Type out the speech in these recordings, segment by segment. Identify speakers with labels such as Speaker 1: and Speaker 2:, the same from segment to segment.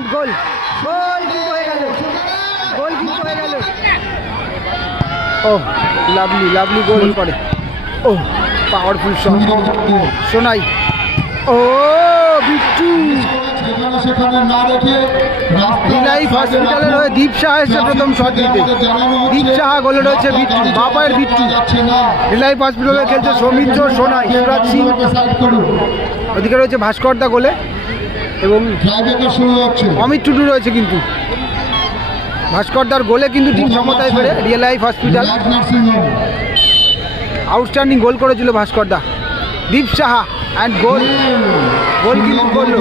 Speaker 1: And গোল। গোল কিন্তু হয়ে গেল। গোল কিন্তু হয়ে গেল। ও, লাভলি লাভলি গোল করে। ও পাওয়ারফুল শট সোনাই। ও, বিট্টু।
Speaker 2: না
Speaker 1: হসপিটালের হয়ে প্রথম দিতে। দীপ গোলে রয়েছে হসপিটালে খেলছে সোনাই ওদিকে রয়েছে ভাস্কর দা গোলে। এবং অমিত টুডু রয়েছে কিন্তু। ভাস্করদার গোলে কিন্তু টিম সমতায় ফেরে real life hospital outstanding goal করেছিল ভাস্করদা। দীপ সাহা অ্যান্ড গোল কিন্তু করল।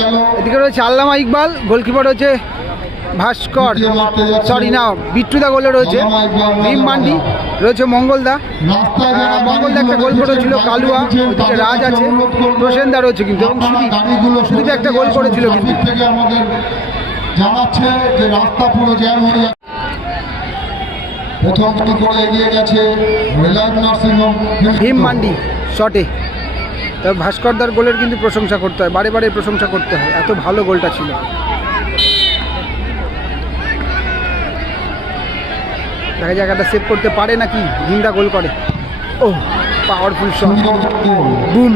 Speaker 2: গেল।
Speaker 1: এদিকে রয়েছে আল্লামা ইকবাল গোলকিপার রয়েছে ভাস্কর সরি না বিট্টুদা গোলে রয়েছে ভীম মান্ডি রয়েছে মঙ্গলদা মঙ্গলদা একটা গোল করেছিল কালুয়া ওদিকে রাজ আছে প্রসেনদা রয়েছে কিন্তু এবং সুদীপ
Speaker 2: গাড়িগুলো
Speaker 1: সুদীপ একটা গোল করেছিল কিন্তু।
Speaker 2: জানাচ্ছে যে রাস্তা পুরো জ্যাম হয়ে প্রথম করে এগিয়ে গেছে
Speaker 1: ভীম মান্ডি শটে তবে ভাস্করদার গোলের কিন্তু প্রশংসা করতে হয় বারে বারে প্রশংসা করতে হয় এত ভালো গোলটা ছিল। দেখা একটা সেভ করতে পারে নাকি ভীমদা গোল করে। ও পাওয়ারফুল শট বুম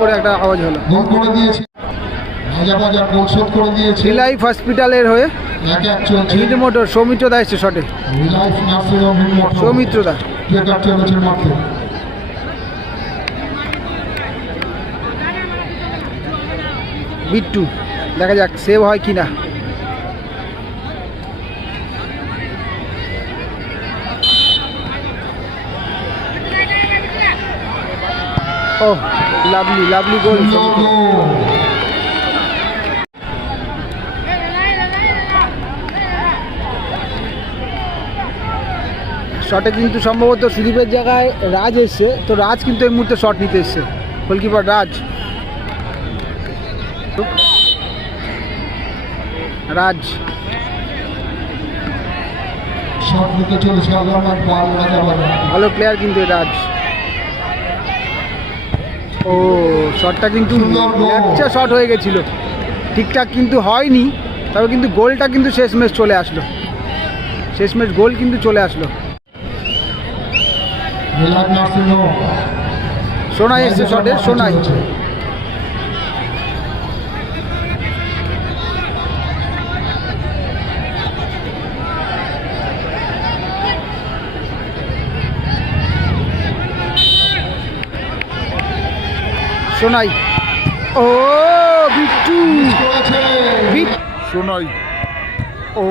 Speaker 1: করে একটা আওয়াজ হলো। রিলাইফ হসপিটালের হয়ে মোটর সৌমিত্র দা এসছে শটে সৌমিত্র দা। বিট্টু দেখা যাক সেভ হয় কি না লাভলি লাভলি গোল
Speaker 2: সুন্দর
Speaker 1: শটে কিন্তু সম্ভবত সুদীপের জায়গায় রাজ এসছে। তো রাজ কিন্তু এই মুহূর্তে শট নিতে এসছে। গোলকিপার রাজ। রাজ। ভালো প্লেয়ার কিন্তু রাজ। ও শটটা কিন্তু। একটা শট হয়ে গেছিল। ঠিকঠাক কিন্তু হয়নি তবে কিন্তু গোলটা কিন্তু শেষ ম্যাচ চলে আসলো। শেষ ম্যাচ গোল কিন্তু চলে আসলো। সোনাই এসছে শটে সোনাই। সোনাই ও বিট্টু।
Speaker 3: শোনাই।
Speaker 1: ও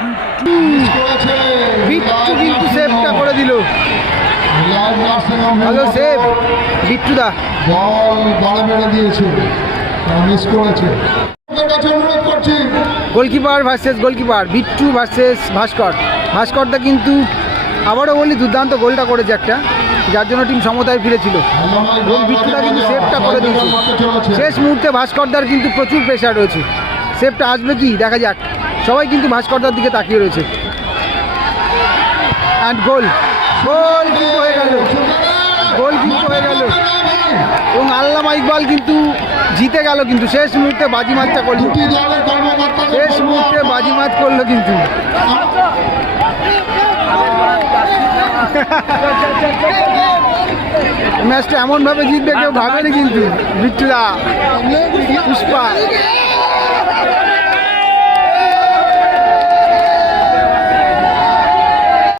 Speaker 1: বিট্টু। বিট্টু কিন্তু সেভটা করে দিল। ভালো সেভ বিট্টু দা।
Speaker 2: বল বাড়ে মেরে দিয়েছে। মিস করছি।
Speaker 1: Goalkeeper versus goalkeeper Bittu versus Bhaskar. ভাস্করদা কিন্তু আবারও বলি দুর্দান্ত গোলটা করেছে একটা। যার জন্য টিম সমতায় ফিরেছিল। এবং
Speaker 2: ইকবাল
Speaker 1: কিন্তু সেভটা করে দিয়েছে। শেষ মুহূর্তে ভাস্করদার কিন্তু প্রচুর প্রেশার রয়েছে। সেভটা আসবে কি দেখা যাক। সবাই কিন্তু ভাস্করদার দিকে তাকিয়ে রয়েছে। অ্যান্ড গোল গোল কিন্তু হয়ে গেল। গোল কিন্তু হয়ে গেল। এবং আল্লামা ইকবাল কিন্তু জিতে গেল কিন্তু। শেষ মুহূর্তে বাজিমাতটা করল। শেষ মুহূর্তে বাজিমাত করল কিন্তু। ম্যাচটা এমনভাবে জিতবে কেউ ভাবেনি কিন্তু। বিটলা পুষ্পা।